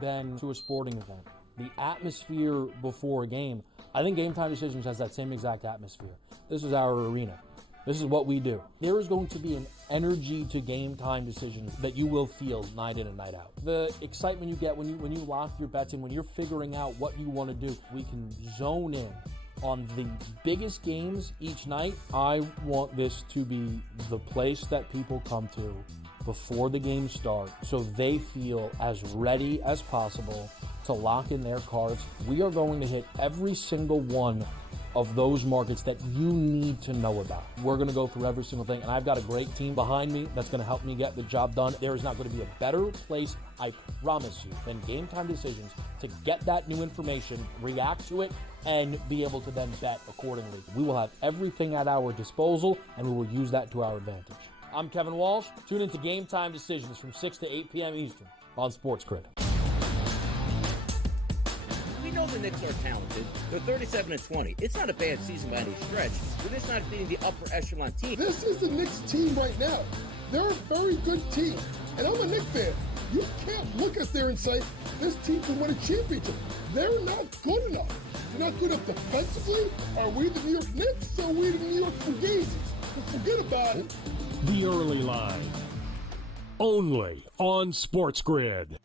been to a sporting event, the atmosphere before a game, I think Game Time Decisions has that same exact atmosphere. This is our arena. This is what we do. There is going to be an energy to Game Time Decisions that you will feel night in and night out. The excitement you get when you lock your bets in, when you're figuring out what you want to do, we can zone in on the biggest games each night. I want this to be the place that people come to before the games start so they feel as ready as possible to lock in their cards. We are going to hit every single one of those markets that you need to know about. We're going to go through every single thing, and I've got a great team behind me that's going to help me get the job done. There is not going to be a better place, I promise you, than Game Time Decisions to get that new information, react to it, and be able to then bet accordingly. We will have everything at our disposal, and we will use that to our advantage. I'm Kevin Walsh. Tune into Game Time Decisions from 6 to 8 p.m. Eastern on SportsGrid. We know the Knicks are talented. They're 37-20. It's not a bad season by any stretch. They're just not beating the upper echelon team. This is the Knicks team right now. They're a very good team. And I'm a Knicks fan. You can't look at there and say, this team can win a championship. They're not good enough. They're not good enough defensively. Are we the New York Knicks or are we the New York Fugazis? Forget about it. The Early Line. Only on SportsGrid.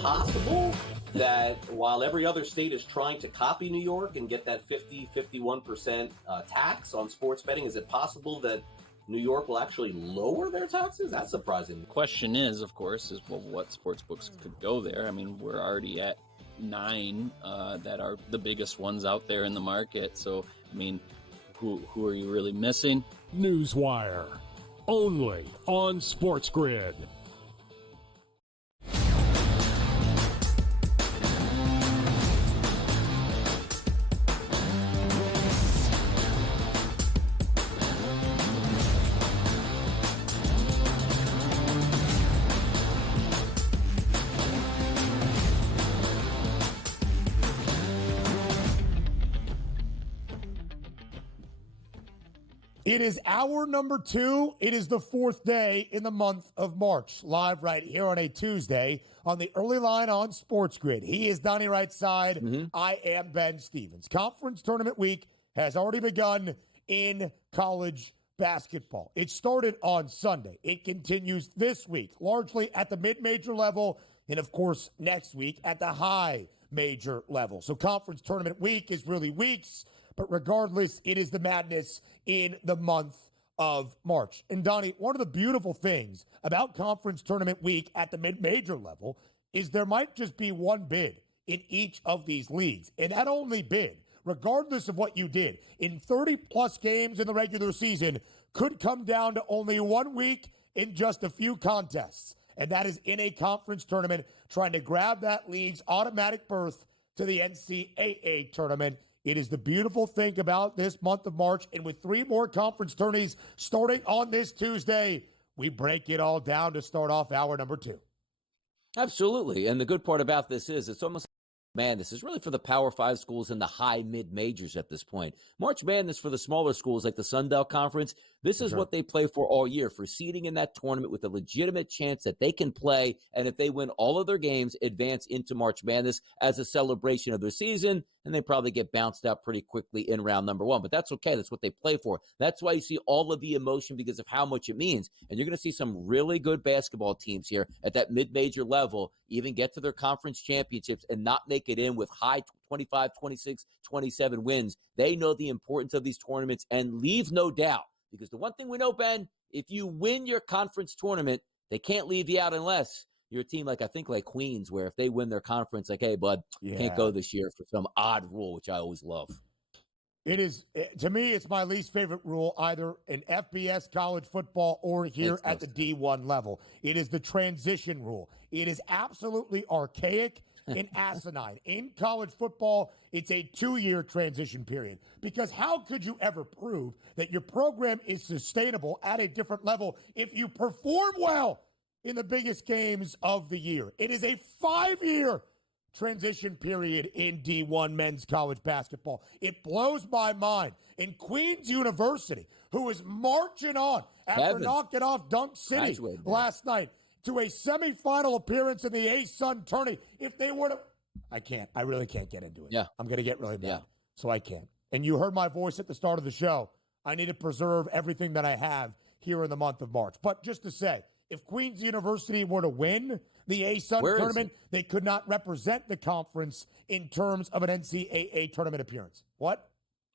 Possible that while every other state is trying to copy New York and get that 51% tax on sports betting, is it possible that New York will actually lower their taxes? That's surprising. The question is, of course, well, what sports books could go there? I mean, we're already at 9 that are the biggest ones out there in the market. So, I mean, who are you really missing? Newswire. Only on SportsGrid. It is hour number 2. It is the 4th day in the month of March. Live right here on a Tuesday on the Early Line on SportsGrid. He is Donnie right side. I am Ben Stevens. Conference tournament week has already begun in college basketball. It started on Sunday. It continues this week, largely at the mid-major level, and of course next week at the high major level. So conference tournament week is really weeks. But regardless, it is the madness in the month of March. And Donnie, one of the beautiful things about conference tournament week at the mid-major level is there might just be one bid in each of these leagues. And that only bid, regardless of what you did, in 30-plus games in the regular season, could come down to only 1 week in just a few contests. And that is in a conference tournament trying to grab that league's automatic berth to the NCAA tournament. It is the beautiful thing about this month of March, and with 3 more conference tourneys starting on this Tuesday, we break it all down to start off hour number 2. Absolutely. And the good part about this is it's almost madness is really for the Power 5 schools and the high mid-majors at this point. March Madness for the smaller schools like the Sun Belt Conference, this is what they play for all year, for seeding in that tournament with a legitimate chance that they can play, and if they win all of their games, advance into March Madness as a celebration of their season, and they probably get bounced out pretty quickly in round number 1. But that's okay. That's what they play for. That's why you see all of the emotion because of how much it means. And you're going to see some really good basketball teams here at that mid-major level even get to their conference championships and not make it in with high 25, 26, 27 wins. They know the importance of these tournaments and leave no doubt. Because the one thing we know, Ben, if you win your conference tournament, they can't leave you out unless you're a team like Queens, where if they win their conference, like, hey, bud, can't go this year for some odd rule, which I always love. It is, to me, it's my least favorite rule, either in FBS college football or here at the D1 level. It is the transition rule. It is absolutely archaic and asinine. In college football, it's a 2-year transition period. Because how could you ever prove that your program is sustainable at a different level if you perform well in the biggest games of the year? It is a 5-year transition period in D1 men's college basketball. It blows my mind. In Queens University, who is marching on after knocking off Dunk City last night, to a semifinal appearance in the A-Sun tourney. If they were to... I really can't get into it. Yeah. I'm going to get really mad. Yeah. So I can't. And you heard my voice at the start of the show. I need to preserve everything that I have here in the month of March. But just to say, if Queen's University were to win the A-Sun tournament, they could not represent the conference in terms of an NCAA tournament appearance. What?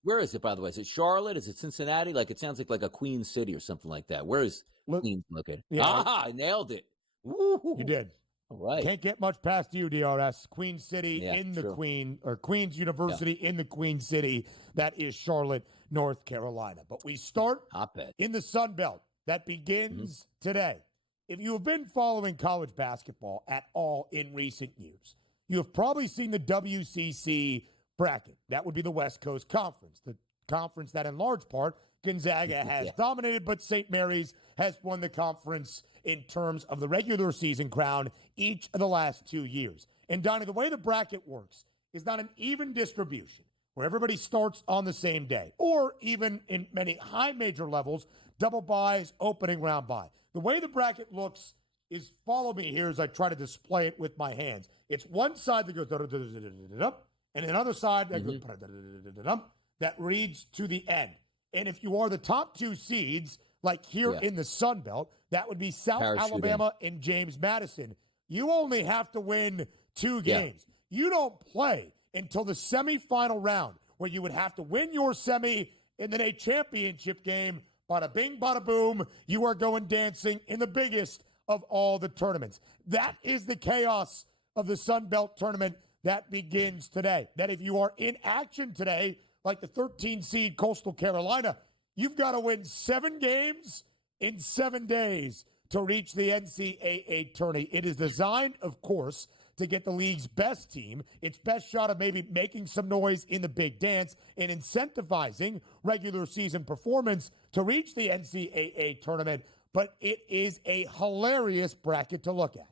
Where is it, by the way? Is it Charlotte? Is it Cincinnati? Like, it sounds like a Queen City or something like that. Where is Queens located? Yeah. I nailed it. Woo-hoo. You did. All right. Can't get much past you, DRS. Queen City Queen's University in the Queen City. That is Charlotte, North Carolina. But we start in the Sun Belt. That begins today. If you have been following college basketball at all in recent years, you have probably seen the WCC bracket. That would be the West Coast Conference, the conference that in large part Gonzaga has dominated, but St. Mary's has won the conference in terms of the regular season crown each of the last 2 years. And Donnie, the way the bracket works is not an even distribution where everybody starts on the same day, or even in many high major levels, double buys, opening round bye. The way the bracket looks is, follow me here as I try to display it with my hands. It's one side that goes and another side that goes that reads to the end. And if you are the top two seeds, like here in the Sun Belt, that would be South Alabama and James Madison. You only have to win 2 games. You don't play until the semifinal round, where you would have to win your semi and then a championship game. Bada bing, bada boom. You are going dancing in the biggest of all the tournaments. That is the chaos of the Sun Belt tournament that begins today. That if you are in action today, like the 13 seed Coastal Carolina, you've got to win 7 games in 7 days to reach the NCAA tourney. It is designed, of course, to get the league's best team, its best shot of maybe making some noise in the big dance and incentivizing regular season performance to reach the NCAA tournament. But it is a hilarious bracket to look at.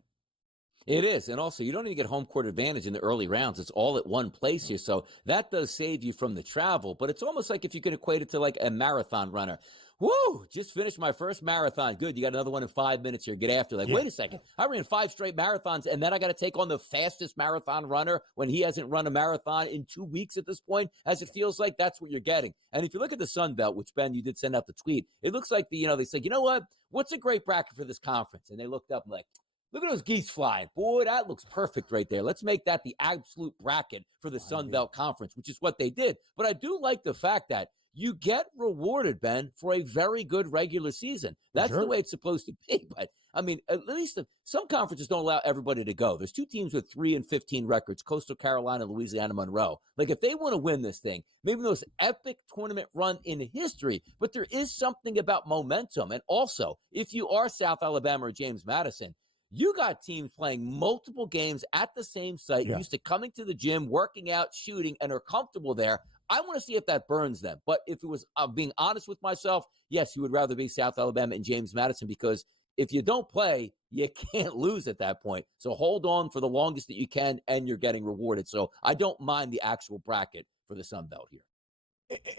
It is. And also, you don't even get home court advantage in the early rounds. It's all at one place here. So that does save you from the travel. But it's almost like if you can equate it to like a marathon runner. Woo! Just finished my first marathon. Good. You got another one in 5 minutes here. Get after. Like, wait a second. I ran 5 straight marathons, and then I got to take on the fastest marathon runner when he hasn't run a marathon in 2 weeks at this point, as it feels like. That's what you're getting. And if you look at the Sun Belt, which, Ben, you did send out the tweet, it looks like they said, you know what? What's a great bracket for this conference? And they looked up and like, look at those geese flying. Boy, that looks perfect right there. Let's make that the absolute bracket for the Sun Belt Conference, which is what they did. But I do like the fact that you get rewarded, Ben, for a very good regular season. That's the way it's supposed to be. But, I mean, at least some conferences don't allow everybody to go. There's 2 teams with 3-15 records, Coastal Carolina and Louisiana Monroe. Like, if they want to win this thing, maybe the most epic tournament run in history, but there is something about momentum. And also, if you are South Alabama or James Madison, you got teams playing multiple games at the same site, used to coming to the gym, working out, shooting, and are comfortable there. I want to see if that burns them. But if it was being honest with myself, yes, you would rather be South Alabama and James Madison, because if you don't play, you can't lose at that point. So hold on for the longest that you can, and you're getting rewarded. So I don't mind the actual bracket for the Sun Belt here.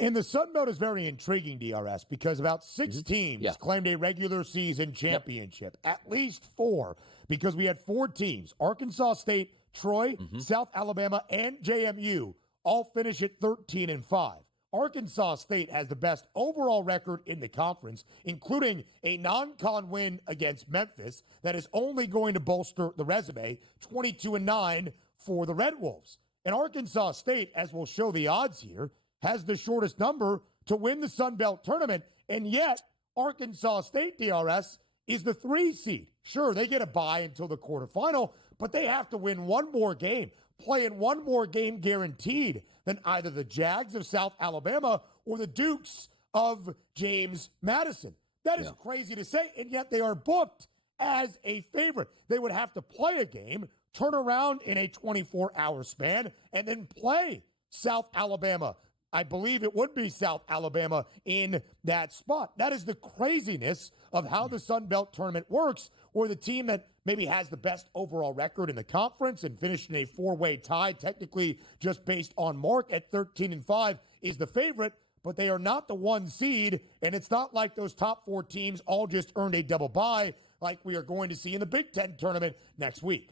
And the Sun Belt is very intriguing, DRS, because about 6 teams claimed a regular season championship, at least 4, because we had 4 teams, Arkansas State, Troy, South Alabama, and JMU, all finish at 13-5. Arkansas State has the best overall record in the conference, including a non-con win against Memphis that is only going to bolster the resume, 22-9 for the Red Wolves. And Arkansas State, as we'll show the odds here, has the shortest number to win the Sun Belt tournament, and yet Arkansas State, DRS, is the 3 seed. Sure, they get a bye until the quarterfinal, but they have to win one more game, play in one more game guaranteed than either the Jags of South Alabama or the Dukes of James Madison. That is crazy to say, and yet they are booked as a favorite. They would have to play a game, turn around in a 24-hour span, and then play South Alabama. I believe it would be South Alabama in that spot. That is the craziness of how the Sun Belt tournament works, where the team that maybe has the best overall record in the conference and finished in a 4-way tie, technically just based on mark at 13-5, is the favorite, but they are not the 1 seed, and it's not like those top 4 teams all just earned a double bye. like we are going to see in the Big Ten tournament next week.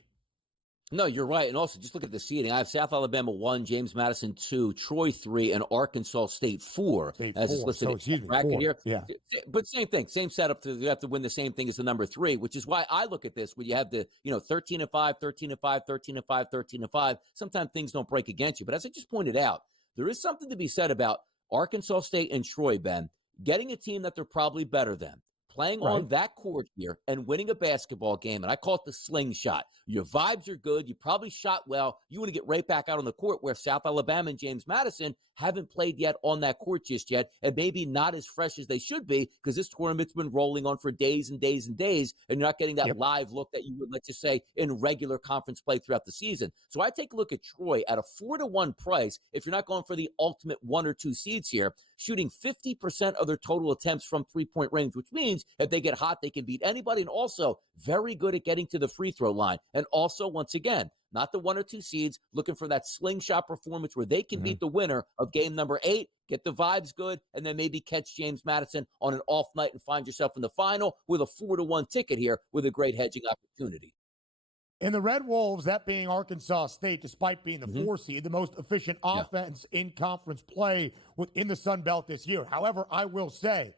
No, you're right. And also, just look at the seeding. I have South Alabama 1, James Madison 2, Troy 3, and Arkansas State 4. As it's listed in the bracket 4. Here. Yeah. But same thing, same setup. You have to win the same thing as the number 3, which is why I look at this when you have the 13-5, 13-5, 13-5, 13-5. Sometimes things don't break against you. But as I just pointed out, there is something to be said about Arkansas State and Troy, Ben, getting a team that they're probably better than, playing on that court here and winning a basketball game. And I call it the slingshot. Your vibes are good. You probably shot well. You want to get right back out on the court, where South Alabama and James Madison haven't played yet on that court just yet, and maybe not as fresh as they should be, because this tournament's been rolling on for days and days and days, and you're not getting that live look that you would, let's just say, in regular conference play throughout the season. So I take a look at Troy at a 4-1 price. If you're not going for the ultimate 1 or 2 seeds here, shooting 50% of their total attempts from three-point range, which means if they get hot, they can beat anybody, and also very good at getting to the free throw line. And also, once again, not the 1 or 2 seeds, looking for that slingshot performance where they can beat the winner of game number 8, get the vibes good, and then maybe catch James Madison on an off night and find yourself in the final with a 4-1 ticket here with a great hedging opportunity. In the Red Wolves, that being Arkansas State, despite being the 4 seed, the most efficient offense in conference play within the Sun Belt this year. However, I will say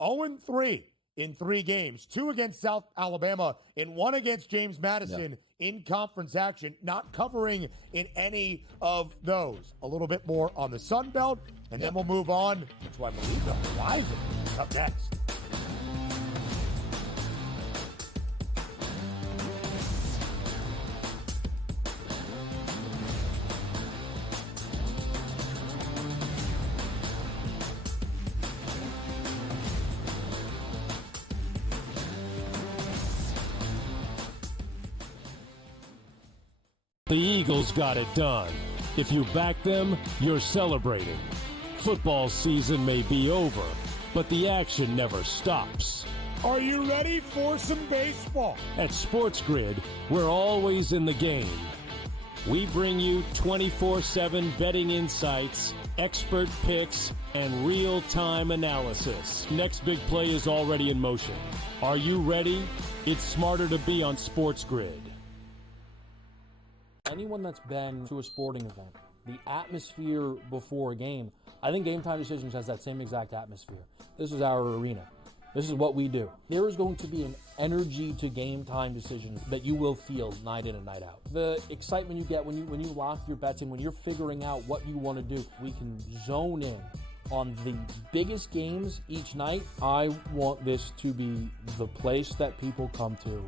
0-3 in 3 games, 2 against South Alabama and 1 against James Madison in conference action, not covering in any of those. A little bit more on the Sun Belt, and then we'll move on to, I believe, the Horizon up next. The Eagles got it done. If you back them, you're celebrating. Football season may be over, but the action never stops. Are you ready for some baseball? At SportsGrid, we're always in the game. We bring you 24/7 betting insights, expert picks, and real-time analysis. Next big play is already in motion. Are you ready? It's smarter to be on SportsGrid. Anyone that's been to a sporting event, the atmosphere before a game, I think Game Time Decisions has that same exact atmosphere. This is our arena. This is what we do. There is going to be an energy to Game Time Decisions that you will feel night in and night out. The excitement you get when you lock your bets in, when you're figuring out what you want to do, we can zone in on the biggest games each night. I want this to be the place that people come to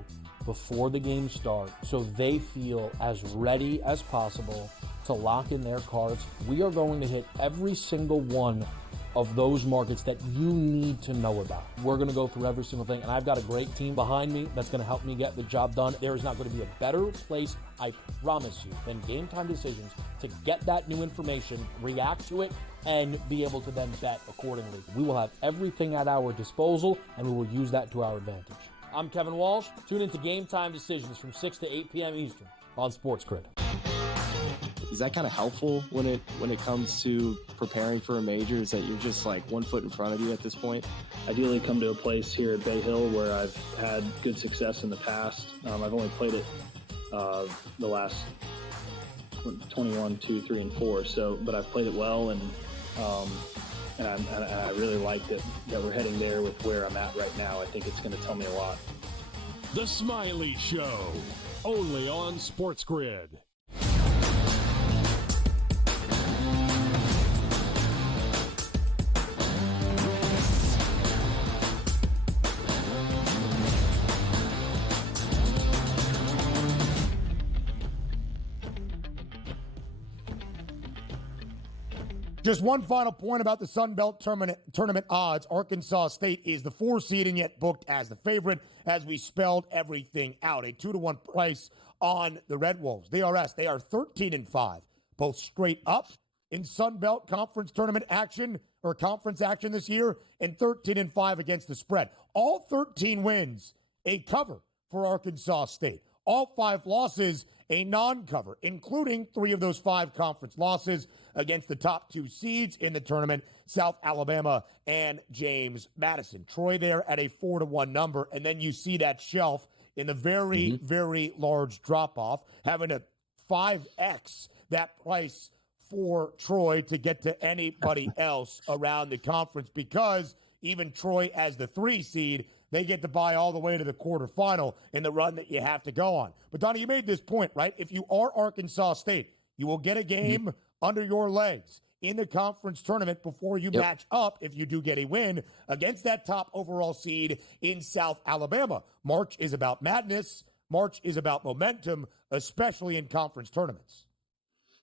before the games start, so they feel as ready as possible to lock in their cards. We are going to hit every single one of those markets that you need to know about. We're going to go through every single thing, and I've got a great team behind me that's going to help me get the job done. There is not going to be a better place, I promise you, than Game Time Decisions to get that new information, react to it, and be able to then bet accordingly. We will have everything at our disposal, and we will use that to our advantage. I'm Kevin Walsh. Tune into Game Time Decisions from 6 to 8 p.m. Eastern on SportsGrid. Is that kind of helpful when it comes to preparing for a major? Is that you're just like 1 foot in front of you at this point? Ideally come to a place here at Bay Hill where I've had good success in the past. I've only played it the last 21, 2, 3, and 4. But I've played it well, and I really like that we're heading there with where I'm at right now. I think it's going to tell me a lot. The Smiley Show, only on SportsGrid. Just one final point about the Sun Belt tournament odds. Arkansas State is the 4 seed and yet booked as the favorite, as we spelled everything out. A 2-1 price on the Red Wolves. DRS, they are 13-5, both straight up in Sun Belt conference tournament action or conference action this year, and 13-5 against the spread. All 13 wins, a cover for Arkansas State. all 5 losses a non-cover, including 3 of those 5 conference losses against the top 2 seeds in the tournament, South Alabama and James Madison. Troy there at a 4-1 number, and then you see that shelf in the very, very large drop-off, having a 5X that price for Troy to get to anybody else around the conference, because even Troy as the 3 seed, they get to buy all the way to the quarterfinal in the run that you have to go on. But, Donnie, you made this point, right? If you are Arkansas State, you will get a game under your legs in the conference tournament before you match up, if you do get a win, against that top overall seed in South Alabama. March is about madness. March is about momentum, especially in conference tournaments.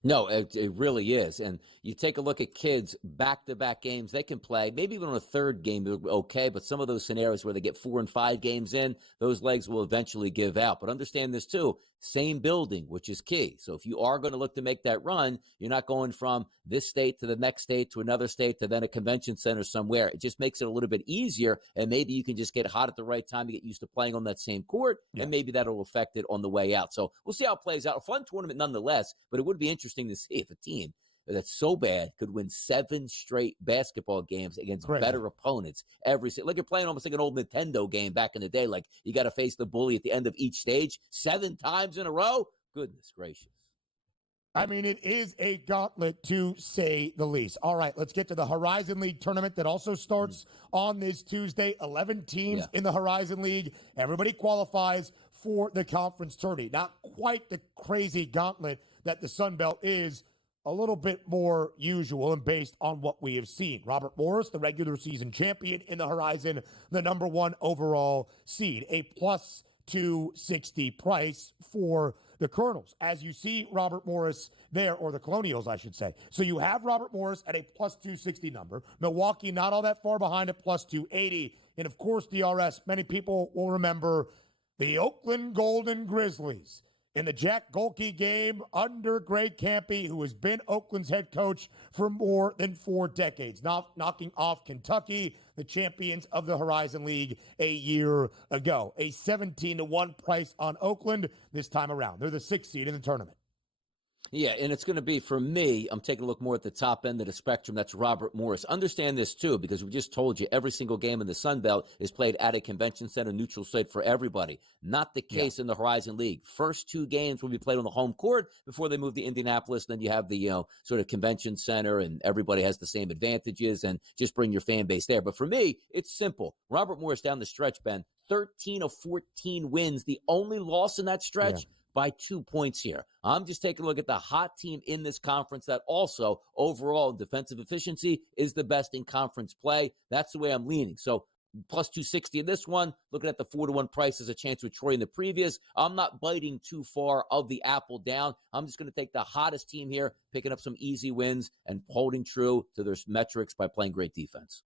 No, it really is. And you take a look at kids, back-to-back games, they can play. Maybe even on a third game, okay, but some of those scenarios where they get 4 and 5 games in, those legs will eventually give out. But understand this, too, same building, which is key. So if you are going to look to make that run, you're not going from this state to the next state to another state to then a convention center somewhere. It just makes it a little bit easier, and maybe you can just get hot at the right time to get used to playing on that same court, and maybe that'll affect it on the way out. So we'll see how it plays out. A fun tournament nonetheless, but it would be interesting to see if a team that's so bad could win 7 straight basketball games against better opponents every like you're playing almost like an old Nintendo game back in the day. Like you got to face the bully at the end of each stage 7 times in a row. Goodness gracious. I mean, it is a gauntlet to say the least. All right, let's get to the Horizon League tournament that also starts on this Tuesday. 11 teams in the Horizon League. Everybody qualifies for the conference tourney. Not quite the crazy gauntlet that the Sun Belt is, a little bit more usual and based on what we have seen. Robert Morris, the regular season champion in the Horizon, the number 1 overall seed, a plus 260 price for the Colonels. As you see Robert Morris there, or the Colonials, I should say. So you have Robert Morris at a plus 260 number. Milwaukee not all that far behind at plus 280. And, of course, DRS, many people will remember the Oakland Golden Grizzlies in the Jack Golke game under Greg Campy, who has been Oakland's head coach for more than 4 decades, knocking off Kentucky, the champions of the Horizon League a year ago. A 17-1 price on Oakland this time around. They're the 6th seed in the tournament. Yeah, and it's going to be, for me, I'm taking a look more at the top end of the spectrum. That's Robert Morris. Understand this, too, because we just told you every single game in the Sun Belt is played at a convention center, neutral site for everybody. Not the case in the Horizon League. First 2 games will be played on the home court before they move to Indianapolis. Then you have the sort of convention center, and everybody has the same advantages, and just bring your fan base there. But for me, it's simple. Robert Morris down the stretch, Ben, 13 of 14 wins. The only loss in that stretch by 2 points here. I'm just taking a look at the hot team in this conference that also, overall, defensive efficiency is the best in conference play. That's the way I'm leaning. So, plus 260 in this one. Looking at the 4-1 price as a chance with Troy in the previous. I'm not biting too far of the apple down. I'm just going to take the hottest team here, picking up some easy wins and holding true to their metrics by playing great defense.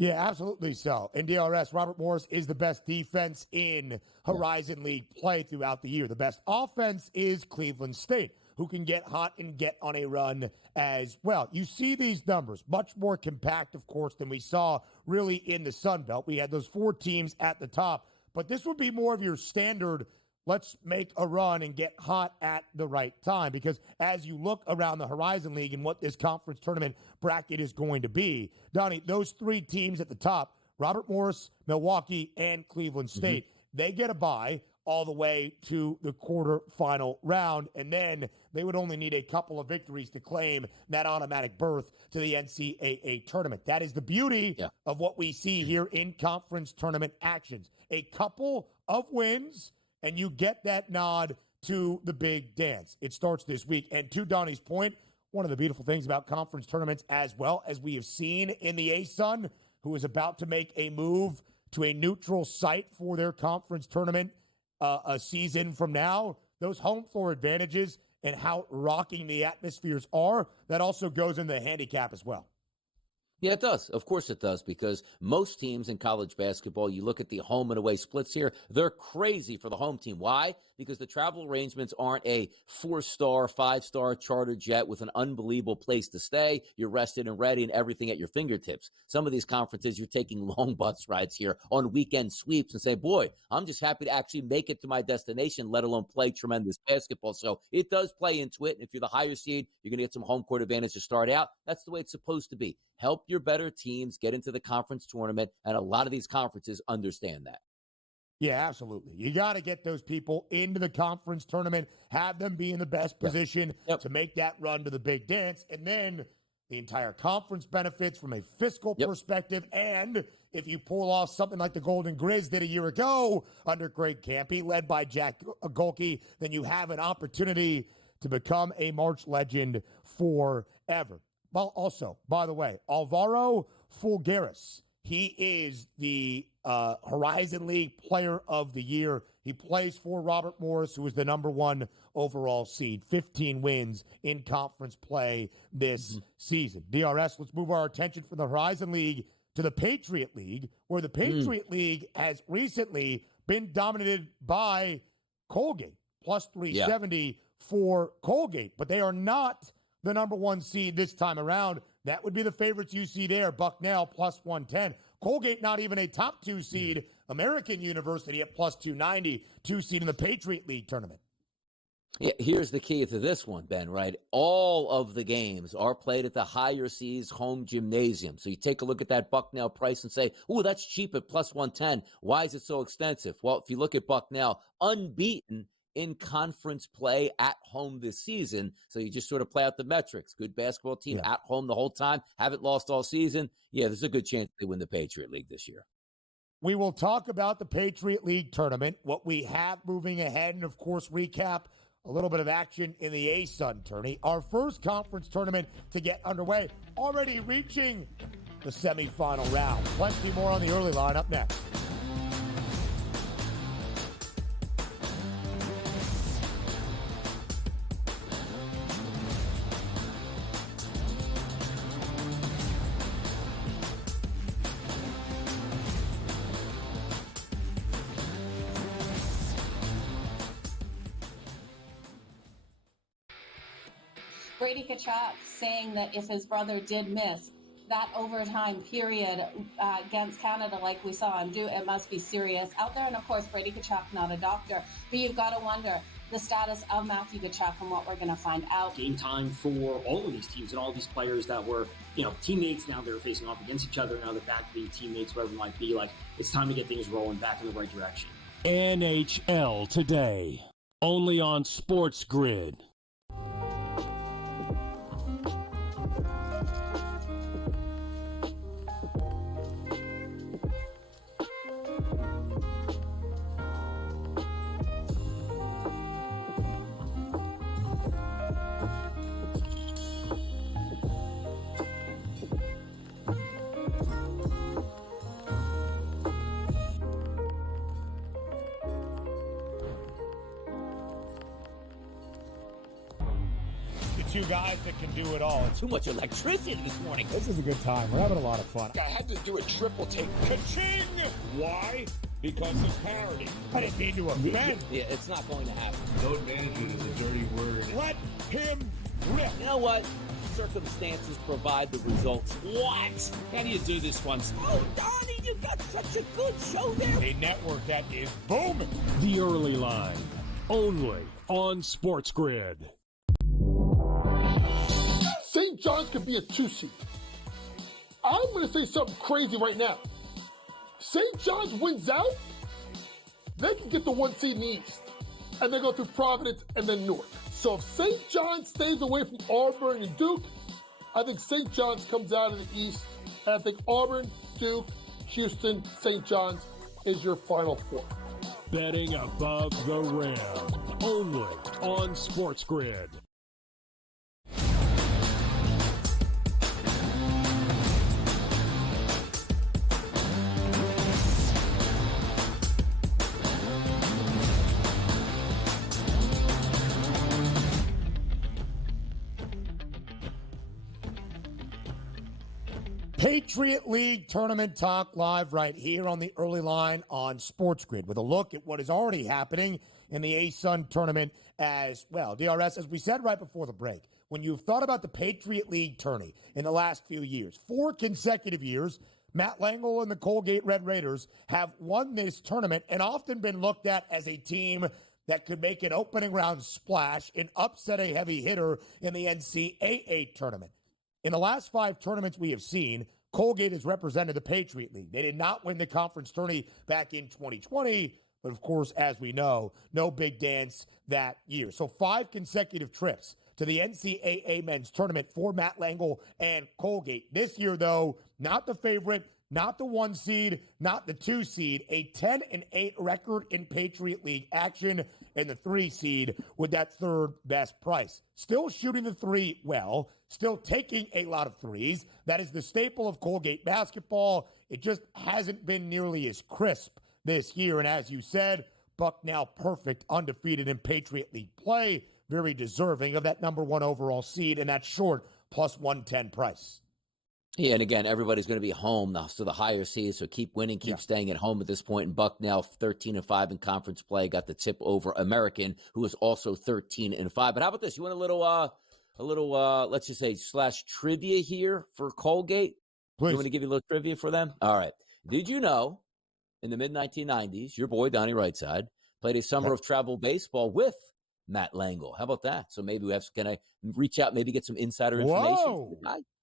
Yeah, absolutely so. In DRS, Robert Morris is the best defense in Horizon League play throughout the year. The best offense is Cleveland State, who can get hot and get on a run as well. You see these numbers, much more compact, of course, than we saw really in the Sun Belt. We had those 4 teams at the top, but this would be more of your standard, let's make a run and get hot at the right time, because as you look around the Horizon League and what this conference tournament bracket is going to be, Donnie, those 3 teams at the top, Robert Morris, Milwaukee, and Cleveland State, they get a bye all the way to the quarterfinal round, and then they would only need a couple of victories to claim that automatic berth to the NCAA tournament. That is the beauty of what we see here in conference tournament actions. A couple of wins, and you get that nod to the big dance. It starts this week. And to Donnie's point, one of the beautiful things about conference tournaments, as well as we have seen in the A-Sun, who is about to make a move to a neutral site for their conference tournament a season from now, those home floor advantages and how rocking the atmospheres are, that also goes into the handicap as well. Yeah, it does. Of course it does, because most teams in college basketball, you look at the home and away splits here, they're crazy for the home team. Why? because the travel arrangements aren't a 4-star, 5-star charter jet with an unbelievable place to stay. You're rested and ready and everything at your fingertips. Some of these conferences, you're taking long bus rides here on weekend sweeps and say, boy, I'm just happy to actually make it to my destination, let alone play tremendous basketball. So it does play into it. And if you're the higher seed, you're going to get some home court advantage to start out. That's the way it's supposed to be. Help your better teams get into the conference tournament, and a lot of these conferences understand that. Yeah, absolutely. You got to get those people into the conference tournament, have them be in the best position to make that run to the big dance, and then the entire conference benefits from a fiscal perspective. And if you pull off something like the Golden Grizz did a year ago under Greg Campy, led by Jack Golke, then you have an opportunity to become a March legend forever. Well, also, by the way, Alvaro Fulgaris, he is the Horizon League Player of the Year. He plays for Robert Morris, who is the number 1 overall seed. 15 wins in conference play this season. DRS, let's move our attention from the Horizon League to the Patriot League, where the Patriot League has recently been dominated by Colgate, plus 370 for Colgate. But they are not the number 1 seed this time around. That would be the favorites you see there. Bucknell plus 110. Colgate not even a top 2 seed. American University at plus 290, 2 seed in the Patriot League tournament. Yeah, here's the key to this one, Ben, right? All of the games are played at the higher seeds home gymnasium. So you take a look at that Bucknell price and say, oh, that's cheap at plus 110. Why is it so extensive? Well, if you look at Bucknell, unbeaten in conference play at home this season. So you just sort of play out the metrics. Good basketball team at home the whole time. Haven't lost all season. Yeah, there's a good chance they win the Patriot League this year. We will talk about the Patriot League tournament, what we have moving ahead, and, of course, recap a little bit of action in the A-Sun tourney. Our first conference tournament to get underway, already reaching the semifinal round. Plenty more on the early line up next. Brady Tkachuk saying that if his brother did miss that overtime period against Canada like we saw him do, it must be serious out there. And, of course, Brady Tkachuk, not a doctor. But you've got to wonder the status of Matthew Tkachuk and what we're going to find out. Game time for all of these teams and all these players that were, teammates. Now they're facing off against each other. Now they're back to being teammates, whatever it might be. Like, it's time to get things rolling back in the right direction. NHL Today, only on SportsGrid. Two guys that can do it all. Too much electricity this morning. This is a good time. We're having a lot of fun. I had to do a triple take. Ka-ching! Why? Because of parody. I didn't mean to offend. Yeah, it's not going to happen. Load management is a dirty word. Let him rip. You know what? Circumstances provide the results. What? How do you do this one? Oh, Donnie, you got such a good show there. A network that is booming. The Early Line, only on SportsGrid. St. John's could be a 2 seed. I'm going to say something crazy right now. St. John's wins out, they can get the 1 seed in the East. And they go through Providence and then Newark. So if St. John's stays away from Auburn and Duke, I think St. John's comes out of the East. And I think Auburn, Duke, Houston, St. John's is your Final Four. Betting above the rim, only on SportsGrid. Patriot League Tournament Talk live right here on the early line on SportsGrid with a look at what is already happening in the ASUN tournament as well. DRS, as we said right before the break, when you've thought about the Patriot League tourney in the last few years, 4 consecutive years, Matt Langle and the Colgate Red Raiders have won this tournament and often been looked at as a team that could make an opening round splash and upset a heavy hitter in the NCAA tournament. In the last 5 tournaments we have seen, Colgate has represented the Patriot League. They did not win the conference tourney back in 2020, but of course, as we know, no big dance that year. So 5 consecutive trips to the NCAA men's tournament for Matt Langle and Colgate. This year, though, not the favorite, not the 1 seed, not the 2 seed, a 10-8 record in Patriot League action, and the 3 seed with that 3rd best price. Still shooting the 3 well, still taking a lot of threes. That is the staple of Colgate basketball. It just hasn't been nearly as crisp this year. And as you said, Bucknell perfect, undefeated in Patriot League play, very deserving of that number 1 overall seed and that short plus 110 price. Yeah, and again, everybody's going to be home now, so the higher seeds, so keep winning, keep staying at home at this point. And Bucknell, 13-5 in conference play, got the tip over American, who is also 13-5. But how about this? You want a little, let's just say, / trivia here for Colgate? Please. You want to give you a little trivia for them? All right. Did you know, in the mid-1990s, your boy, Donnie Rightside, played a summer of travel baseball with Matt Langle? How about that? So maybe can I reach out, maybe get some insider information? Whoa.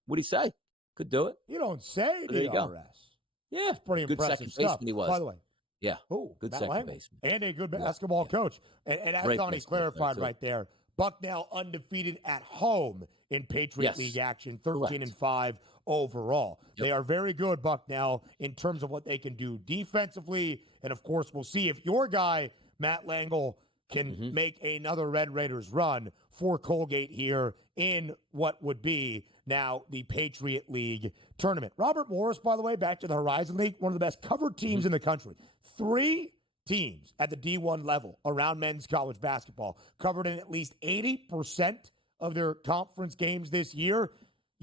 What do you say? Could do it. You don't say, There you go. DRS. Yeah. It's pretty Good impressive second stuff. baseman he was. By the way. Yeah. Oh, good Matt second Langle. baseman. And a good basketball coach. And as Great Donnie basketball clarified player, right there, Bucknell undefeated at home in Patriot League action, 13-5 overall. Yep. They are very good, Bucknell, in terms of what they can do defensively. And, of course, we'll see if your guy, Matt Langle, can make another Red Raiders run for Colgate here in what would be now the Patriot League tournament. Robert Morris, by the way, back to the Horizon League, one of the best covered teams in the country. 3 teams at the D1 level around men's college basketball covered in at least 80% of their conference games this year.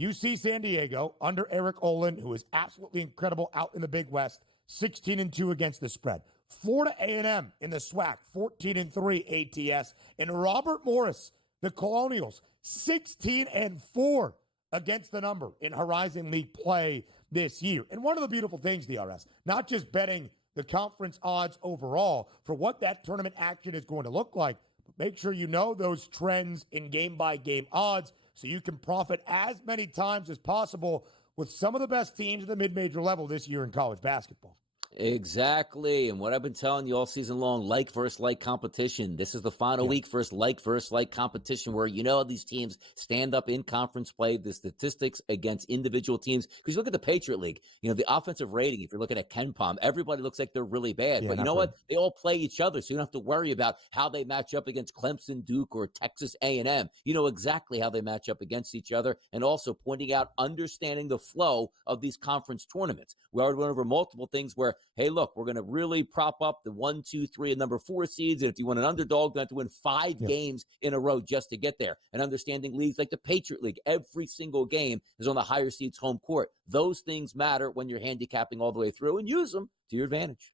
UC San Diego, under Eric Olin, who is absolutely incredible out in the Big West, 16-2 against the spread. Florida A&M in the SWAC, 14-3 ATS. And Robert Morris, the Colonials, 16-4 against the number in Horizon League play this year. And one of the beautiful things, DRS, not just betting the conference odds overall for what that tournament action is going to look like, but make sure you know those trends in game-by-game odds so you can profit as many times as possible with some of the best teams at the mid-major level this year in college basketball. Exactly. And what I've been telling you all season long, like versus like competition. This is the final week for like versus like competition where you know these teams stand up in conference play, the statistics against individual teams. Because you look at the Patriot League, you know, the offensive rating, if you're looking at KenPom, everybody looks like they're really bad. But you know what? They all play each other, so you don't have to worry about how they match up against Clemson, Duke, or Texas A&M. You know exactly how they match up against each other, and also pointing out, understanding the flow of these conference tournaments. We already went over multiple things where, hey, look, we're going to really prop up the 1, 2, 3, and number 4 seeds. And if you want an underdog, you have to win 5 games in a row just to get there. And understanding leagues like the Patriot League, every single game is on the higher seeds home court. Those things matter when you're handicapping all the way through, and use them to your advantage.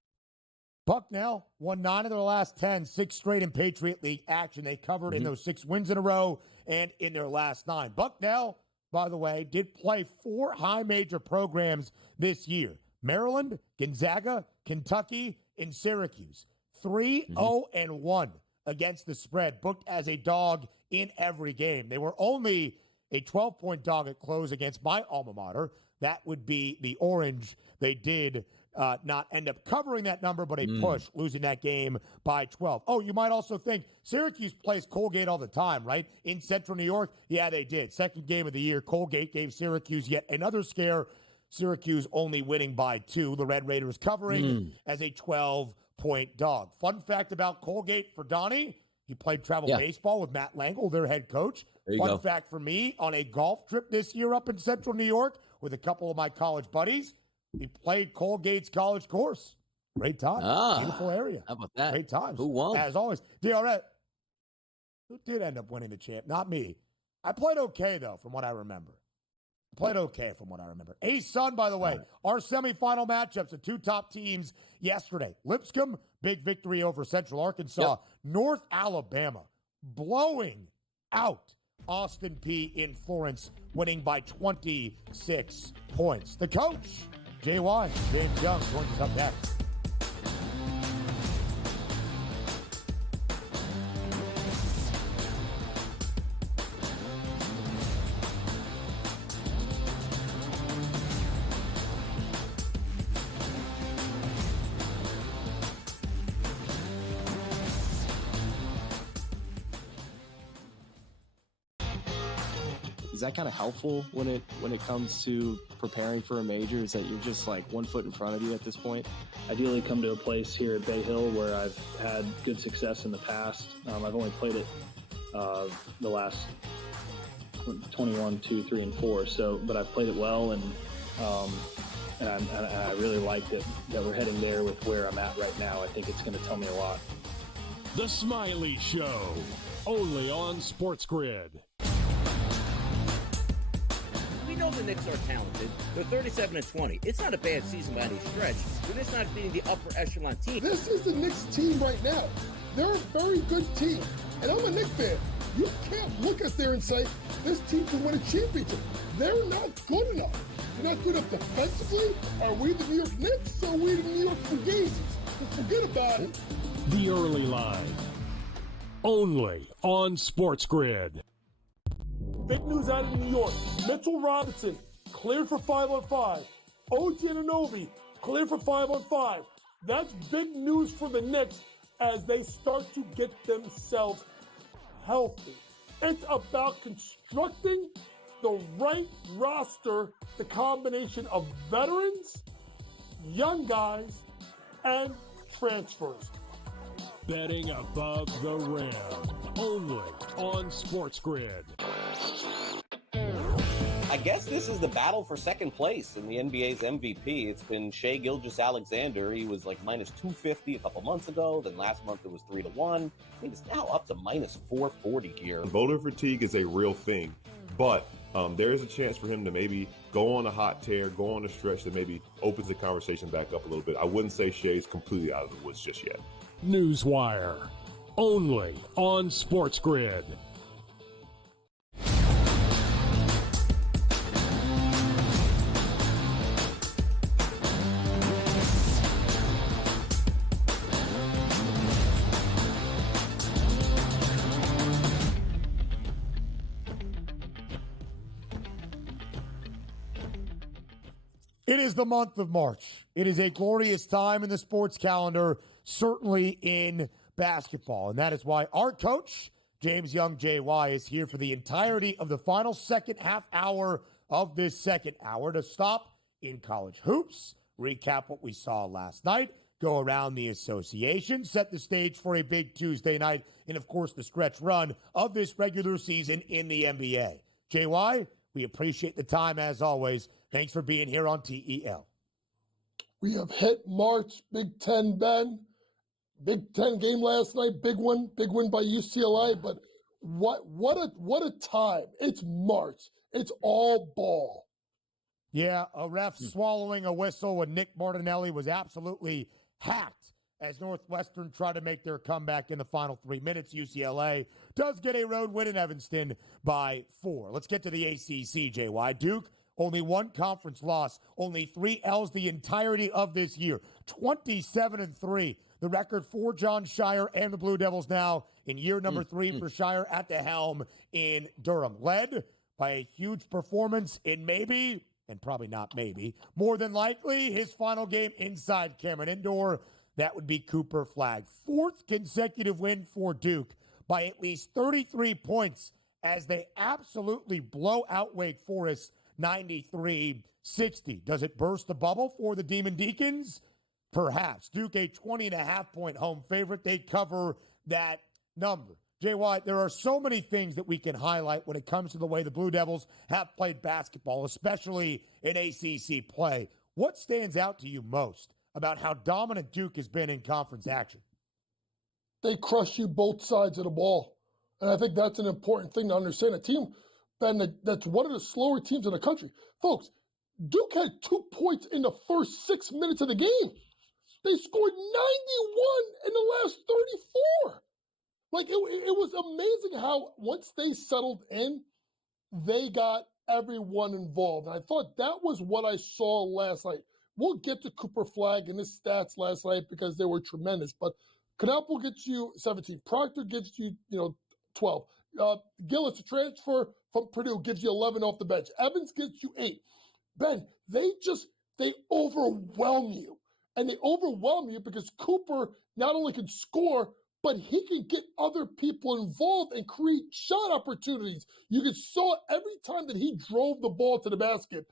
Bucknell won 9 of their last 10, 6 straight in Patriot League action. They covered in those 6 wins in a row and in their last 9. Bucknell, by the way, did play 4 high major programs this year. Maryland, Gonzaga, Kentucky, and Syracuse. 3-0-1 against the spread, booked as a dog in every game. They were only a 12-point dog at close against my alma mater. That would be the Orange. They did not end up covering that number, but a push, losing that game by 12. Oh, you might also think Syracuse plays Colgate all the time, right? In Central New York? Yeah, they did. Second game of the year, Colgate gave Syracuse yet another scare. Syracuse only winning by 2. The Red Raiders covering as a 12-point dog. Fun fact about Colgate for Donnie, he played travel baseball with Matt Langle, their head coach. Fun fact for me, on a golf trip this year up in Central New York with a couple of my college buddies, he played Colgate's college course. Great time. Beautiful area. How about that? Great times. Who won? As always. DRS, who did end up winning the champ? Not me. I played okay, though, from what I remember. Played okay from what I remember. A-Sun, by the way, our semifinal matchups, the two top teams yesterday. Lipscomb, big victory over Central Arkansas. Yep. North Alabama, blowing out Austin P in Florence, winning by 26 points. The coach, JY, James Young, joins us up next. Is that kind of helpful when it comes to preparing for a major? Is that you're just like 1 foot in front of you at this point? Ideally come to a place here at Bay Hill where I've had good success in the past. I've only played it the last 21, 2, 3, and 4. But I've played it well, and I really like that we're heading there with where I'm at right now. I think it's going to tell me a lot. The Smiley Show, only on SportsGrid. We know the Knicks are talented. They're 37-20. It's not a bad season by any stretch. They're just not beating the upper echelon team. This is the Knicks team right now. They're a very good team. And I'm a Knicks fan. You can't look at there and say, this team can win a championship. They're not good enough. They're not good enough defensively. Are we the New York Knicks or are we the New York Fugazis? Forget about it. The Early Line, only on SportsGrid. Big news out of New York. Mitchell Robinson cleared for 5-on-5. OG Anunoby cleared for 5-on-5. That's big news for the Knicks as they start to get themselves healthy. It's about constructing the right roster, the combination of veterans, young guys, and transfers. Betting above the rim, only on SportsGrid. I guess this is the battle for second place in the NBA's MVP. It's been Shai Gilgeous-Alexander. He was like minus 250 a couple months ago. Then last month it was 3-1. I think it's now up to minus 440 here. Voter fatigue is a real thing, but there is a chance for him to maybe go on a hot tear, go on a stretch that maybe opens the conversation back up a little bit. I wouldn't say Shai's completely out of the woods just yet. Newswire, only on SportsGrid. It is the month of March. It is a glorious time in the sports calendar, certainly in basketball. And that is why our coach, James Young, JY, is here for the entirety of the final second half hour of this second hour to stop in college hoops, recap what we saw last night, go around the association, set the stage for a big Tuesday night, and, of course, the stretch run of this regular season in the NBA. JY, we appreciate the time as always. Thanks for being here on TEL. We have hit March, Big Ten, Ben. Big Ten game last night, big win by UCLA. But what a time! It's March. It's all ball. Yeah, a ref swallowing a whistle when Nick Martinelli was absolutely hacked as Northwestern tried to make their comeback in the final 3 minutes. UCLA does get a road win in Evanston by 4. Let's get to the ACC, JY. Duke, only one conference loss, only 3 L's the entirety of this year. 27-3. The record for John Shire and the Blue Devils now in year number 3 for Shire at the helm in Durham. Led by a huge performance in maybe, and probably not maybe, more than likely his final game inside Cameron Indoor. That would be Cooper Flagg. 4th consecutive win for Duke by at least 33 points as they absolutely blow out Wake Forest 93-60. Does it burst the bubble for the Demon Deacons? Perhaps. Duke, a 20.5-point home favorite. They cover that number. JY, there are so many things that we can highlight when it comes to the way the Blue Devils have played basketball, especially in ACC play. What stands out to you most about how dominant Duke has been in conference action? They crush you both sides of the ball. And I think that's an important thing to understand. A team Ben, that's one of the slower teams in the country. Folks, Duke had 2 points in the first 6 minutes of the game. They scored 91 in the last 34. Like, it was amazing how once they settled in, they got everyone involved. And I thought that was what I saw last night. We'll get to Cooper Flagg and his stats last night because they were tremendous. But Knapple gets you 17. Proctor gives you, 12. Gillis, a transfer from Purdue, gives you 11 off the bench. Evans gets you 8. Ben, they overwhelm you. And they overwhelm you because Cooper not only can score, but he can get other people involved and create shot opportunities. You saw every time that he drove the ball to the basket,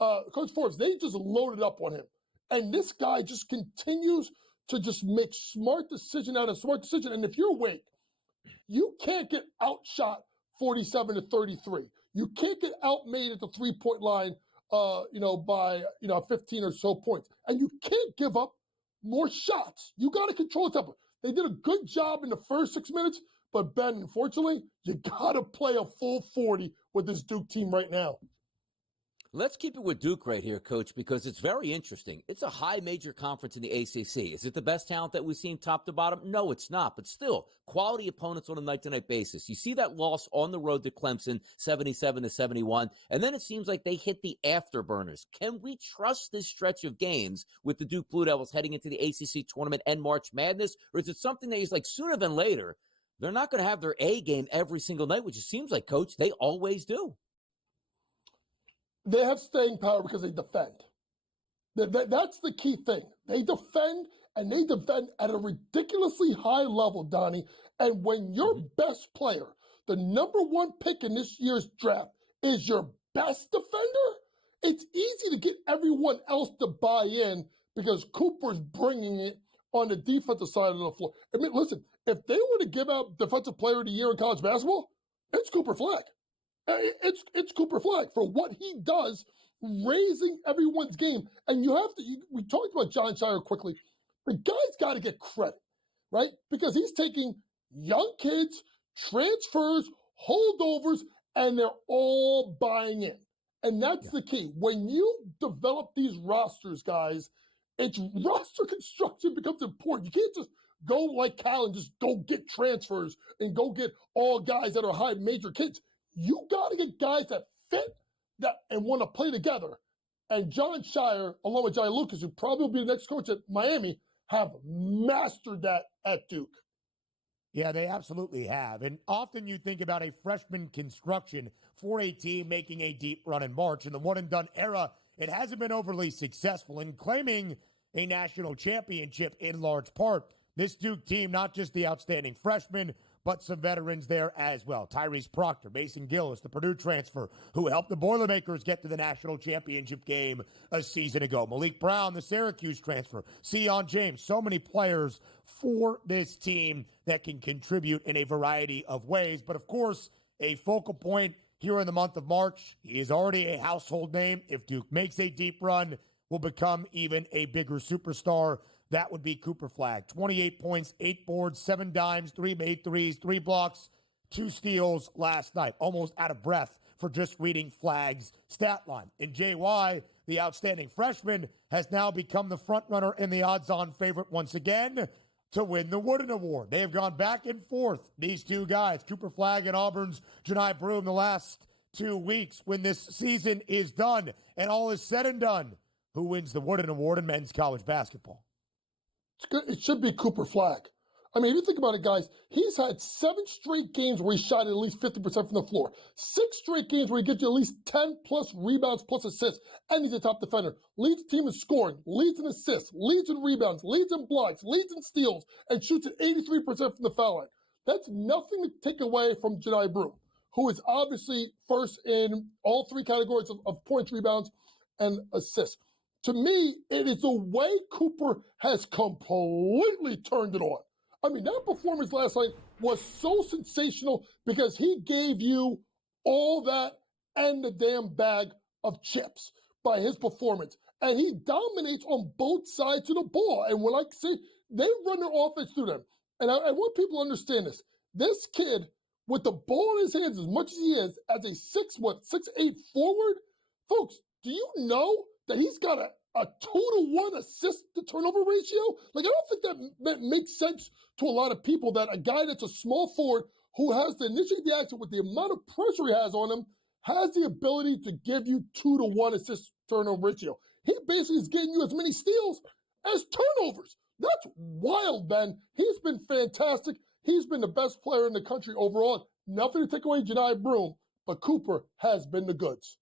Coach Forbes, they just loaded up on him. And this guy just continues to just make smart decision out of smart decision. And if you're Wake, you can't get outshot 47-33. You can't get outmade at the three-point line, by 15 or so points. And you can't give up more shots. You got to control the tempo. They did a good job in the first 6 minutes, but Ben, unfortunately, you got to play a full 40 with this Duke team right now. Let's keep it with Duke right here, Coach, because it's very interesting. It's a high major conference in the ACC. Is it the best talent that we've seen top to bottom? No, it's not. But still, quality opponents on a night-to-night basis. You see that loss on the road to Clemson, 77-71, and then it seems like they hit the afterburners. Can we trust this stretch of games with the Duke Blue Devils heading into the ACC tournament and March Madness? Or is it something that is like sooner than later, they're not going to have their A game every single night, which it seems like, Coach, they always do. They have staying power because they defend. That's the key thing. They defend, and they defend at a ridiculously high level, Donnie. And when your best player, the number 1 pick in this year's draft, is your best defender, it's easy to get everyone else to buy in because Cooper's bringing it on the defensive side of the floor. I mean, listen, if they were to give out Defensive Player of the Year in college basketball, it's Cooper Flagg. It's Cooper Flagg for what he does, raising everyone's game. And we talked about John Shire quickly. The guy's got to get credit, right? Because he's taking young kids, transfers, holdovers, and they're all buying in. And that's the key. When you develop these rosters, guys, it's roster construction becomes important. You can't just go like Cal and just go get transfers and go get all guys that are high major kids. You got to get guys that fit that and want to play together. And John Shire, along with Jai Lucas, who probably will be the next coach at Miami, have mastered that at Duke. Yeah, they absolutely have. And often you think about a freshman construction for a team making a deep run in March. In the one-and-done era, it hasn't been overly successful in claiming a national championship in large part. This Duke team, not just the outstanding freshmen, but some veterans there as well. Tyrese Proctor, Mason Gillis, the Purdue transfer, who helped the Boilermakers get to the national championship game a season ago. Malik Brown, the Syracuse transfer. Sion James, so many players for this team that can contribute in a variety of ways. But of course, a focal point here in the month of March. He is already a household name. If Duke makes a deep run, will become even a bigger superstar. That would be Cooper Flagg. 28 points, 8 boards, 7 dimes, 3 made threes, 3 blocks, 2 steals last night. Almost out of breath for just reading Flagg's stat line. And JY, the outstanding freshman, has now become the front runner and the odds-on favorite once again to win the Wooden Award. They have gone back and forth, these two guys, Cooper Flagg and Auburn's Janai Broome, the last 2 weeks. When this season is done and all is said and done, who wins the Wooden Award in men's college basketball? It should be Cooper Flagg. I mean, if you think about it, guys, he's had 7 straight games where he shot at least 50% from the floor. 6 straight games where he gets you at least 10-plus rebounds plus assists, and he's a top defender. Leads the team in scoring, leads in assists, leads in rebounds, leads in blocks, leads in steals, and shoots at 83% from the foul line. That's nothing to take away from Janai Broome, who is obviously first in all 3 categories of points, rebounds, and assists. To me, it is the way Cooper has completely turned it on. I mean, that performance last night was so sensational because he gave you all that and the damn bag of chips by his performance. And he dominates on both sides of the ball. And when I say they run their offense through them, and I want people to understand this. This kid with the ball in his hands as much as he is, as a 6'8" forward, folks, do you know that he's got a 2-to-1 assist to turnover ratio? Like, I don't think that makes sense to a lot of people, that a guy that's a small forward who has to initiate the action with the amount of pressure he has on him has the ability to give you 2-to-1 assist turnover ratio. He basically is getting you as many steals as turnovers. That's wild, Ben. He's been fantastic. He's been the best player in the country overall. Nothing to take away Jedi Broom, but Cooper has been the goods.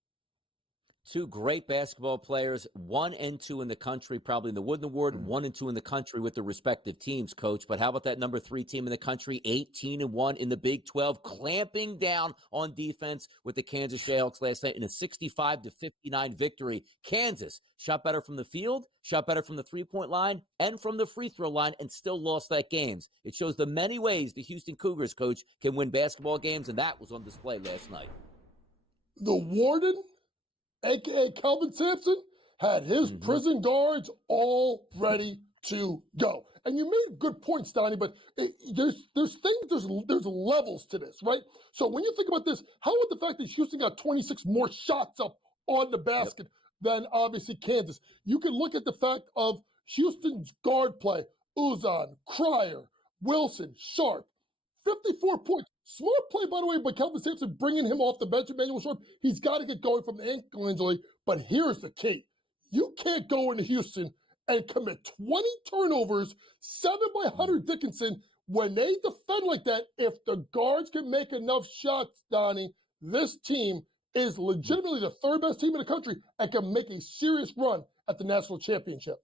Two great basketball players, 1 and 2 in the country, probably in the Wooden Award, 1 and 2 in the country with their respective teams, Coach. But how about that number 3 team in the country, 18-1 in the Big 12, clamping down on defense with the Kansas Jayhawks last night in a 65-59 victory. Kansas shot better from the field, shot better from the three-point line, and from the free throw line, and still lost that game. It shows the many ways the Houston Cougars, Coach, can win basketball games, and that was on display last night. The Warden, a.k.a. Kelvin Sampson, had his prison guards all ready to go. And you made good points, Donnie, but there's levels to this, right? So when you think about this, how would the fact that Houston got 26 more shots up on the basket than obviously Kansas? You can look at the fact of Houston's guard play, Uzan, Cryer, Wilson, Sharp, 54 points. Smart play, by the way, by Kelvin Sampson, bringing him off the bench, Emmanuel Sharp. He's got to get going from the ankle injury. But here's the key. You can't go into Houston and commit 20 turnovers, 7 by Hunter Dickinson. When they defend like that, if the guards can make enough shots, Donnie, this team is legitimately the 3rd best team in the country and can make a serious run at the national championship.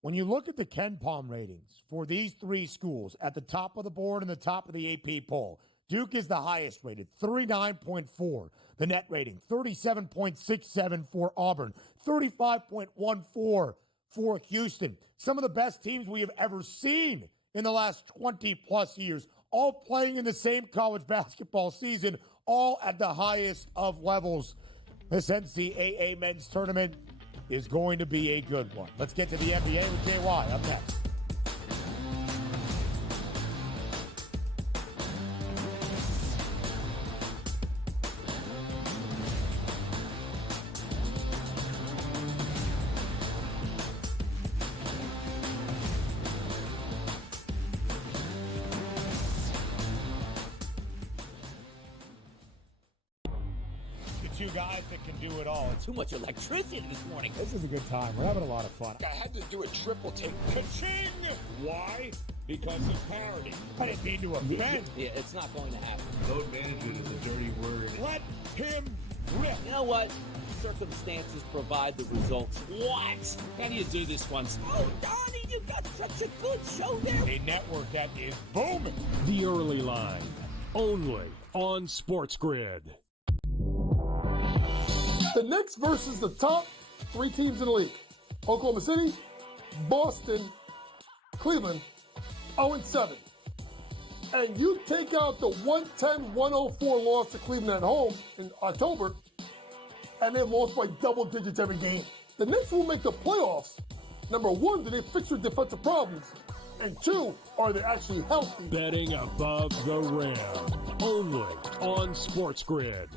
When you look at the Ken Palm ratings for these 3 schools at the top of the board and the top of the AP poll, Duke is the highest rated, 39.4. The net rating, 37.67 for Auburn, 35.14 for Houston. Some of the best teams we have ever seen in the last 20-plus years, all playing in the same college basketball season, all at the highest of levels. This NCAA men's tournament is going to be a good one. Let's get to the NBA with JY up next. Two guys that can do it all. Too much electricity this morning. This is a good time. We're having a lot of fun. I had to do a triple take. Ka-ching! Why? Because of parity. I didn't mean to offend. Yeah, it's not going to happen. Load management is a dirty word. Let him rip. You know what? Circumstances provide the results. What? How do you do this once? Oh, Donnie, you got such a good show there. A network that is booming. The Early Line, only on SportsGrid. The Knicks versus the top 3 teams in the league. Oklahoma City, Boston, Cleveland, 0-7. And you take out the 110-104 loss to Cleveland at home in October, and they lost by double digits every game. The Knicks will make the playoffs. Number 1, do they fix their defensive problems? And 2, are they actually healthy? Betting above the rim, only on SportsGrid.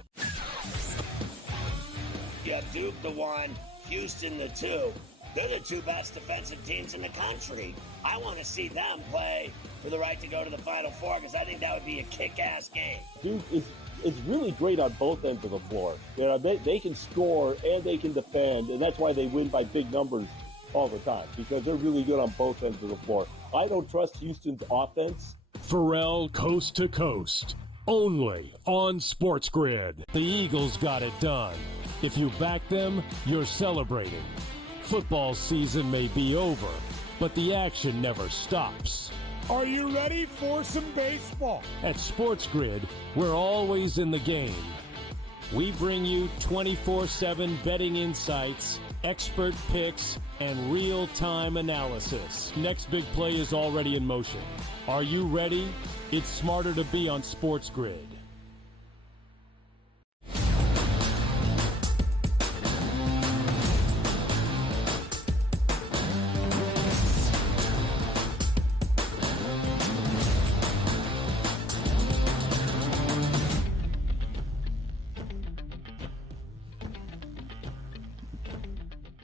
Yeah, Duke the 1, Houston the 2. They're the 2 best defensive teams in the country. I want to see them play for the right to go to the Final Four because I think that would be a kick-ass game. Duke is really great on both ends of the floor. You know, they can score and they can defend, and that's why they win by big numbers all the time, because they're really good on both ends of the floor. I don't trust Houston's offense. Pharrell coast to coast, only on SportsGrid. The Eagles got it done. If you back them, you're celebrating. Football season may be over, but the action never stops. Are you ready for some baseball? At SportsGrid, we're always in the game. We bring you 24/7 betting insights, expert picks, and real-time analysis. Next big play is already in motion. Are you ready? It's smarter to be on SportsGrid.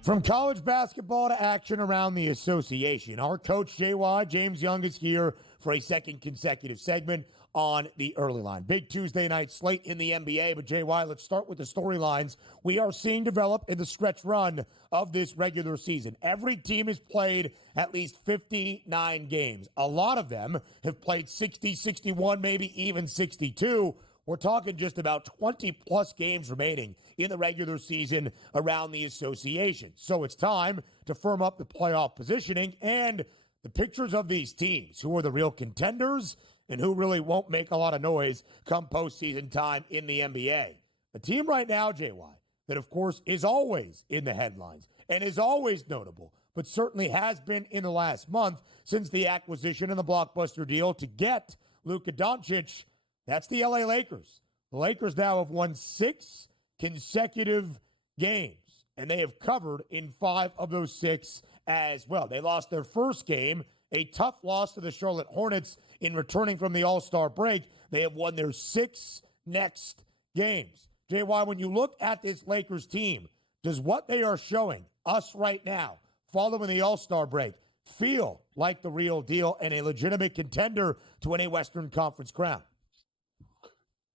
From college basketball to action around the association, our coach, JY, James Young, is here for a second consecutive segment on the early line. Big Tuesday night slate in the NBA, but JY, let's start with the storylines we are seeing develop in the stretch run of this regular season. Every team has played at least 59 games. A lot of them have played 60, 61, maybe even 62. We're talking just about 20-plus games remaining in the regular season around the association. So it's time to firm up the playoff positioning and the pictures of these teams, who are the real contenders and who really won't make a lot of noise come postseason time in the NBA. A team right now, JY, that of course is always in the headlines and is always notable, but certainly has been in the last month since the acquisition and the blockbuster deal to get Luka Doncic. That's the LA Lakers. The Lakers now have won 6 consecutive games, and they have covered in 5 of those 6 as well. They lost their first game, a tough loss to the Charlotte Hornets in returning from the All-Star break. They have won their 6 next games. JY, when you look at this Lakers team, does what they are showing us right now, following the All-Star break, feel like the real deal and a legitimate contender to win a Western Conference crown?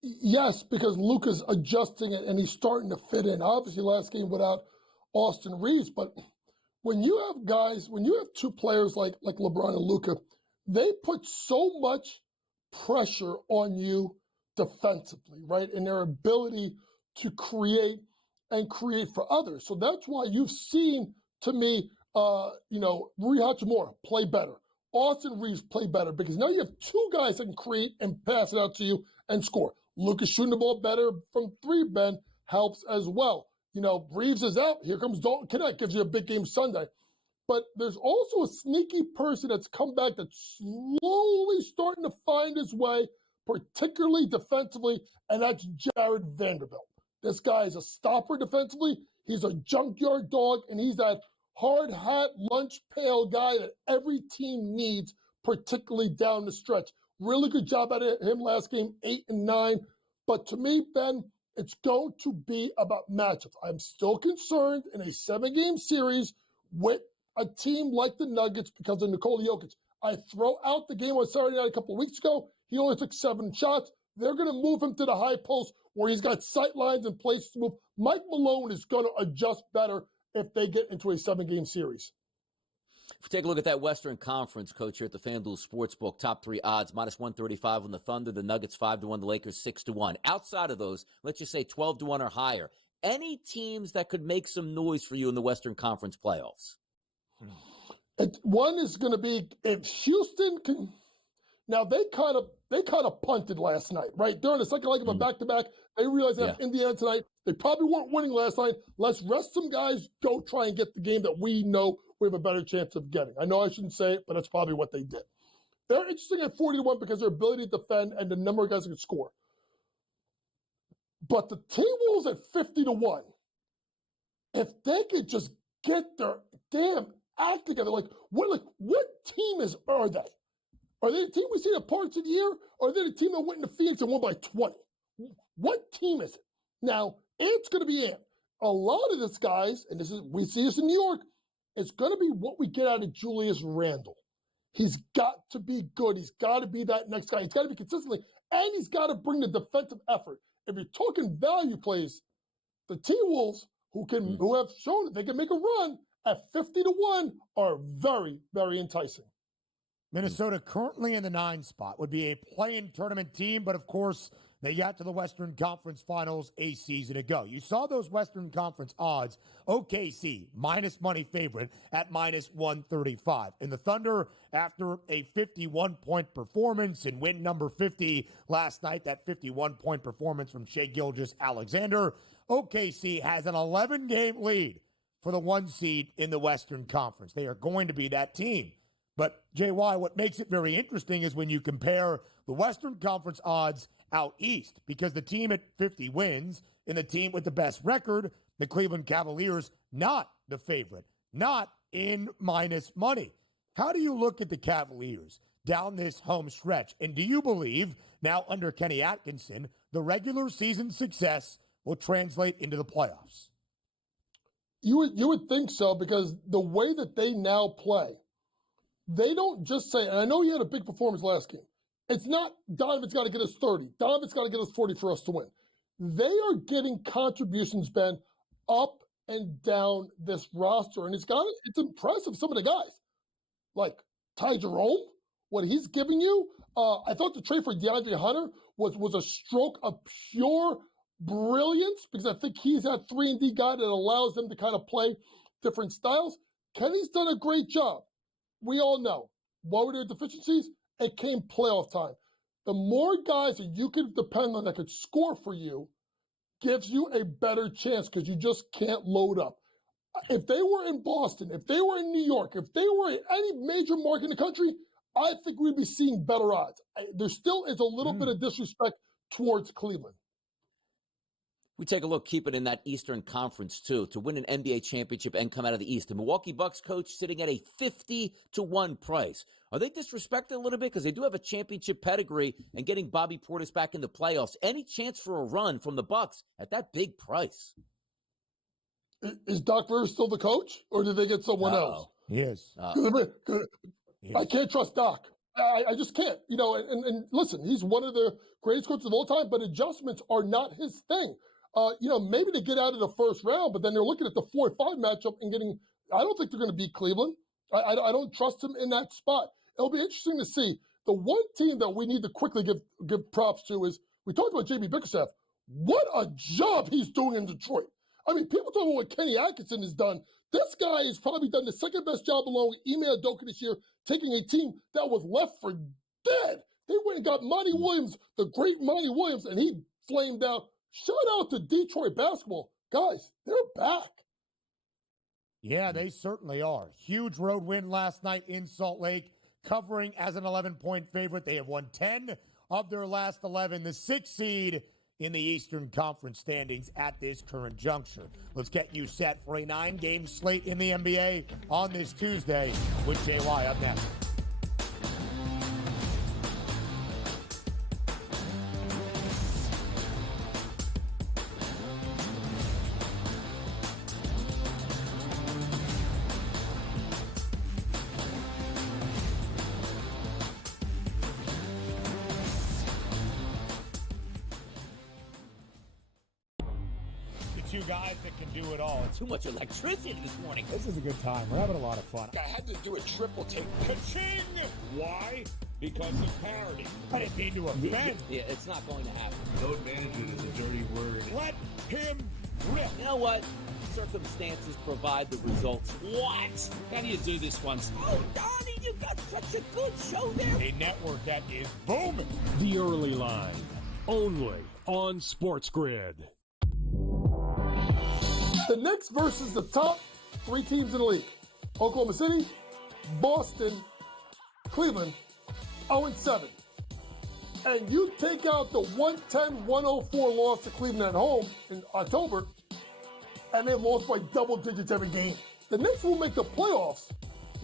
Yes, because Luka's adjusting it and he's starting to fit in. Obviously, last game without Austin Reeves, but when you have guys, when you have 2 players like LeBron and Luka, they put so much pressure on you defensively, right? And their ability to create for others. So that's why you've seen, to me, Rui Hachimura play better. Austin Reeves play better because now you have 2 guys that can create and pass it out to you and score. Lucas shooting the ball better from 3, Ben, helps as well. Reeves is out. Here comes Dalton Knecht, gives you a big game Sunday. But there's also a sneaky person that's come back that's slowly starting to find his way, particularly defensively, and that's Jared Vanderbilt. This guy is a stopper defensively. He's a junkyard dog, and he's that hard hat, lunch pail guy that every team needs, particularly down the stretch. Really good job out of him last game, 8 and 9. But to me, Ben, it's going to be about matchups. I'm still concerned in a 7-game series with a team like the Nuggets because of Nikola Jokic. I throw out the game on Saturday night a couple of weeks ago. He only took 7 shots. They're going to move him to the high post where he's got sight lines and places to move. Mike Malone is going to adjust better if they get into a 7-game series. If we take a look at that Western Conference, Coach, here at the FanDuel Sportsbook, top 3 odds, -135 on the Thunder, the Nuggets 5-1, the Lakers 6-1. Outside of those, let's just say 12-1 or higher. Any teams that could make some noise for you in the Western Conference playoffs? One is going to be if Houston can. Now they kind of punted last night, right? During the second leg of a back-to-back, they realized they have Indiana tonight. They probably weren't winning last night. Let's rest some guys, go try and get the game that we know we have a better chance of getting. I know I shouldn't say it, but that's probably what they did. They're interesting at 40-1 because their ability to defend and the number of guys that can score. But the T-Wolves at 50-1, if they could just get their damn act together, what team are they? Are they the team we see at parts of the year? Or are they the team that went into Phoenix and won by 20? What team is it? Now, Ant's going to be Ant. A lot of this, guys, and we see this in New York, it's going to be what we get out of Julius Randle. He's got to be good. He's got to be that next guy. He's got to be consistently, and he's got to bring the defensive effort. If you're talking value plays, the T-Wolves, who have shown that they can make a run at 50-1, are very, very enticing. Minnesota currently in the 9 spot, would be a play-in tournament team, but of course they got to the Western Conference Finals a season ago. You saw those Western Conference odds. OKC, minus money favorite at -135. And the Thunder, after a 51-point performance in win number 50 last night, that 51-point performance from Shai Gilgeous-Alexander, OKC has an 11-game lead for the 1 seed in the Western Conference. They are going to be that team. But, JY, what makes it very interesting is when you compare the Western Conference odds out east, because the team at 50 wins and the team with the best record, the Cleveland Cavaliers, not the favorite, not in minus money. How do you look at the Cavaliers down this home stretch? And do you believe, now under Kenny Atkinson, the regular season success will translate into the playoffs? You would think so, because the way that they now play, they don't just say, and I know he had a big performance last game. It's not Donovan's got to get us 30. Donovan's got to get us 40 for us to win. They are getting contributions, Ben, up and down this roster. And it's impressive, some of the guys. Like Ty Jerome, what he's giving you. I thought the trade for DeAndre Hunter was a stroke of pure brilliance, because I think he's that 3-and-D guy that allows them to kind of play different styles. Kenny's done a great job. We all know. What were their deficiencies? It came playoff time. The more guys that you can depend on that could score for you gives you a better chance, because you just can't load up. If they were in Boston, if they were in New York, if they were in any major market in the country, I think we'd be seeing better odds. There still is a little bit of disrespect towards Cleveland. We take a look, keep it in that Eastern Conference, too, to win an NBA championship and come out of the East. The Milwaukee Bucks coach sitting at a 50-1 price. Are they disrespected a little bit? Because they do have a championship pedigree, and getting Bobby Portis back in the playoffs. Any chance for a run from the Bucks at that big price? Is Doc Rivers still the coach, or did they get someone else? He is. I can't trust Doc. I just can't. And listen, he's one of the greatest coaches of all time, but adjustments are not his thing. Maybe they get out of the first round, but then they're looking at the 4-5 matchup and getting. I don't think they're going to beat Cleveland. I don't trust him in that spot. It'll be interesting to see. The one team that we need to quickly give props to is, we talked about J.B. Bickerstaff. What a job he's doing in Detroit. I mean, people talk about what Kenny Atkinson has done. This guy has probably done the second best job along with Ime Udoka this year, taking a team that was left for dead. They went and got Monty Williams, the great Monty Williams, and he flamed out. Shout out to Detroit basketball. Guys, they're back. Yeah, they certainly are. Huge road win last night in Salt Lake, covering as an 11-point favorite. They have won 10 of their last 11, the 6th seed in the Eastern Conference standings at this current juncture. Let's get you set for a 9-game slate in the NBA on this Tuesday with JY up next. Two guys that can do it all. Too much electricity this morning. This is a good time. We're having a lot of fun. I had to do a triple take. Ka-ching! Why? Because of parity. I didn't mean to offend. Yeah, it's not going to happen. Load management is a dirty word. Let him rip. You know what? Circumstances provide the results. What? How do you do this once? Oh, Donnie, you got such a good show there. A network that is booming. The Early Line, only on SportsGrid. The Knicks versus the top 3 teams in the league. Oklahoma City, Boston, Cleveland, 0-7. And you take out the 110-104 loss to Cleveland at home in October, and they lost by double digits every game. The Knicks will make the playoffs.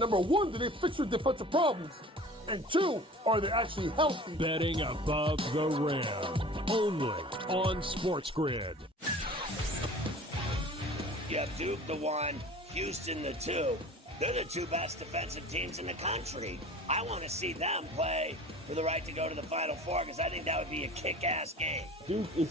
Number 1, do they fix their defensive problems? And 2, are they actually healthy? Betting above the rim, only on SportsGrid. You have Duke the 1, Houston the 2. They're the 2 best defensive teams in the country. I want to see them play for the right to go to the Final Four, because I think that would be a kick-ass game. Duke is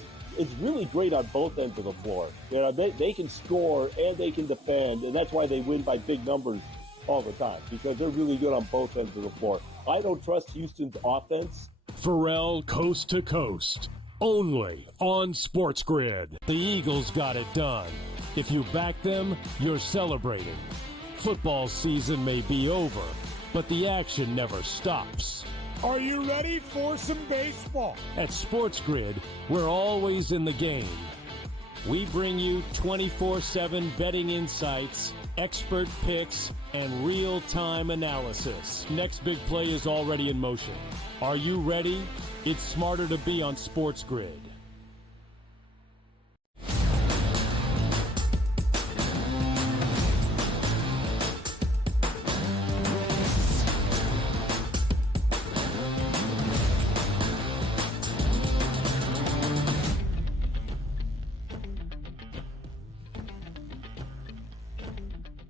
really great on both ends of the floor. They can score and they can defend, and that's why they win by big numbers all the time, because they're really good on both ends of the floor. I don't trust Houston's offense. Pharrell coast to coast, only on SportsGrid. The Eagles got it done. If you back them, you're celebrating. Football season may be over, but the action never stops. Are you ready for some baseball? At SportsGrid, we're always in the game. We bring you 24/7 betting insights, expert picks, and real-time analysis. Next big play is already in motion. Are you ready? It's smarter to be on SportsGrid.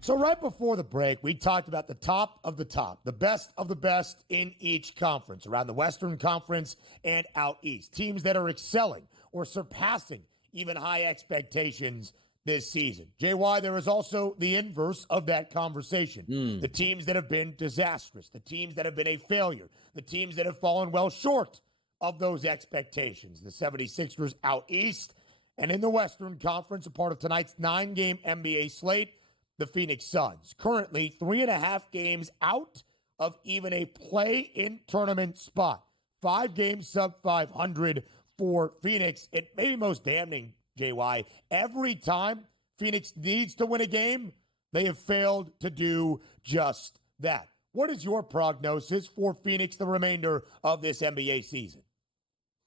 So right before the break, we talked about the top of the top, the best of the best in each conference, around the Western Conference and out east. Teams that are excelling or surpassing even high expectations this season. JY, there is also the inverse of that conversation. The teams that have been disastrous, the teams that have been a failure, the teams that have fallen well short of those expectations. The 76ers out east, and in the Western Conference, a part of tonight's 9-game NBA slate, the Phoenix Suns, currently 3.5 games out of even a play-in tournament spot. 5 games sub 500 for Phoenix. It may be most damning, JY. Every time Phoenix needs to win a game, they have failed to do just that. What is your prognosis for Phoenix the remainder of this NBA season?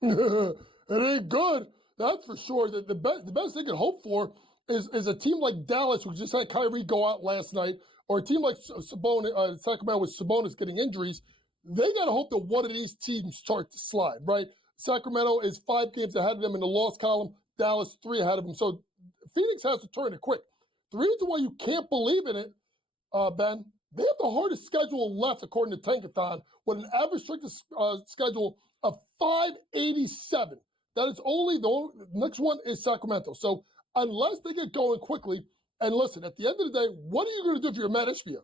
It ain't good. That's for sure. The best they can hope for is a team like Dallas, who just had Kyrie go out last night, or a team like Sacramento with Sabonis getting injuries. They got to hope that one of these teams start to slide, right? Sacramento is 5 games ahead of them in the loss column. Dallas 3 ahead of them. So Phoenix has to turn it quick. The reason why you can't believe in it, Ben, they have the hardest schedule left, according to Tankathon, with an average strength schedule of 587. That is only the next one is Sacramento. So unless they get going quickly, and listen, at the end of the day, what are you going to do if you're Matt Ishbia?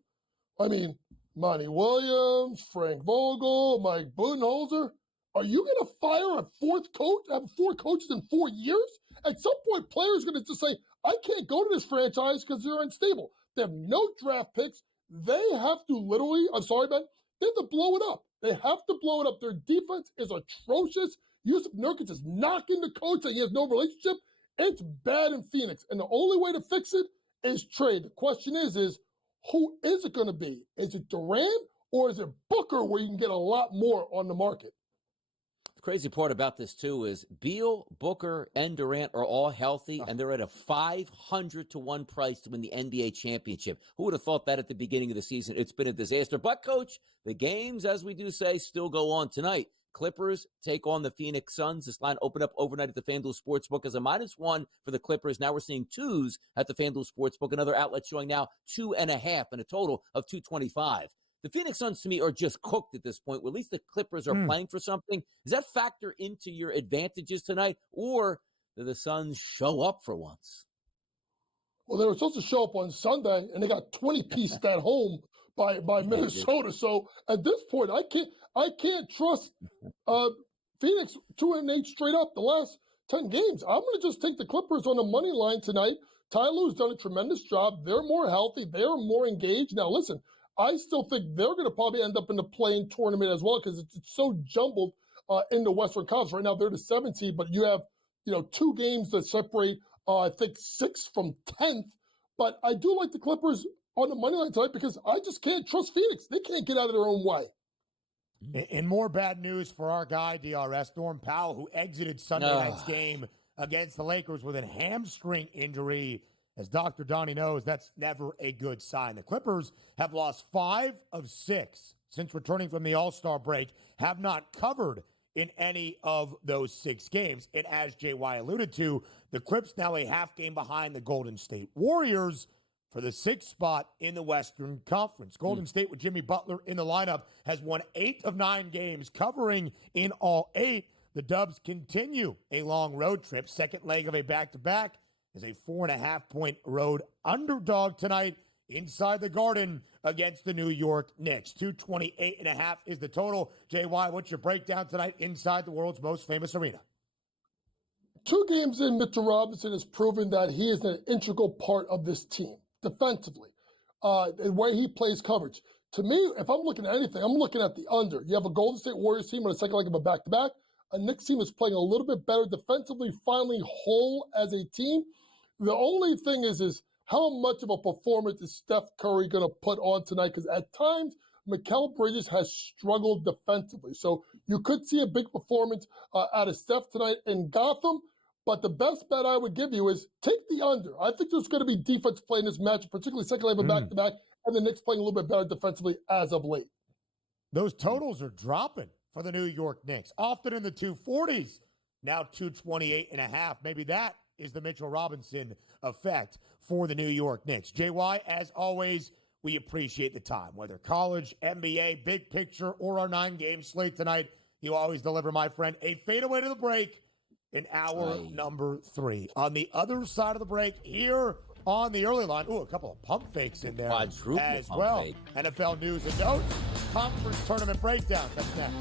I mean, Monty Williams, Frank Vogel, Mike Budenholzer. Are you going to fire a fourth coach, have 4 coaches in 4 years? At some point, players are going to just say, I can't go to this franchise because they're unstable. They have no draft picks. They have to literally, I'm sorry, Ben, they have to blow it up. They have to blow it up. Their defense is atrocious. Yusuf Nurkic is knocking the coach that he has no relationship. It's bad in Phoenix. And the only way to fix it is trade. The question is who is it going to be? Is it Durant or is it Booker, where you can get a lot more on the market? The crazy part about this, too, is Beal, Booker, and Durant are all healthy, and they're at a 500-1 price to win the NBA championship. Who would have thought that at the beginning of the season? It's been a disaster. But, Coach, the games, as we do say, still go on tonight. Clippers take on the Phoenix Suns. This line opened up overnight at the FanDuel Sportsbook as a -1 for the Clippers. Now we're seeing 2s at the FanDuel Sportsbook. Another outlet showing now 2.5 and a total of 225. The Phoenix Suns, to me, are just cooked at this point. Well, at least the Clippers are playing for something. Does that factor into your advantages tonight, or do the Suns show up for once? Well, they were supposed to show up on Sunday, and they got 20-pieced at home by Minnesota. So at this point, I can't trust Phoenix 2-8 straight up the last 10 games. I'm going to just take the Clippers on the money line tonight. Ty Lue's done a tremendous job. They're more healthy. They're more engaged. Now, listen, I still think they're going to probably end up in the play-in tournament as well, because it's so jumbled in the Western Conference. Right now, they're the 7th seed, but you have 2 games that separate, I think, 6th from 10th. But I do like the Clippers on the money line tonight because I just can't trust Phoenix. They can't get out of their own way. In more bad news for our guy, DRS, Norm Powell, who exited Sunday night's game against the Lakers with a hamstring injury. As Dr. Donnie knows, that's never a good sign. The Clippers have lost 5 of 6 since returning from the All-Star break, have not covered in any of those 6 games. And as JY alluded to, the Clips now a half game behind the Golden State Warriors for the 6th spot in the Western Conference. Golden State, with Jimmy Butler in the lineup, has won 8 of 9 games, covering in all 8. The Dubs continue a long road trip. Second leg of a back-to-back is a 4.5-point road underdog tonight inside the Garden against the New York Knicks. 228.5 is the total. JY, what's your breakdown tonight inside the world's most famous arena? 2 games in, Mitchell Robinson has proven that he is an integral part of this team defensively. The way he plays coverage. To me, if I'm looking at anything, I'm looking at the under. You have a Golden State Warriors team on the second leg of a back-to-back. A Knicks team is playing a little bit better defensively, finally whole as a team. The only thing is how much of a performance is Steph Curry going to put on tonight? Because at times, Mikal Bridges has struggled defensively. So you could see a big performance out of Steph tonight in Gotham. But the best bet I would give you is take the under. I think there's going to be defense play in this match, particularly second leg of back-to-back, and the Knicks playing a little bit better defensively as of late. Those totals are dropping for the New York Knicks, often in the 240s. Now 228.5. Maybe that is the Mitchell Robinson effect for the New York Knicks. JY, as always, we appreciate the time. Whether college, NBA, big picture, or our 9-game slate tonight, you always deliver, my friend, a fadeaway to the break in hour number 3. On the other side of the break, here on the early line, a couple of pump fakes in there as well. NFL news and notes, conference tournament breakdown. That's next.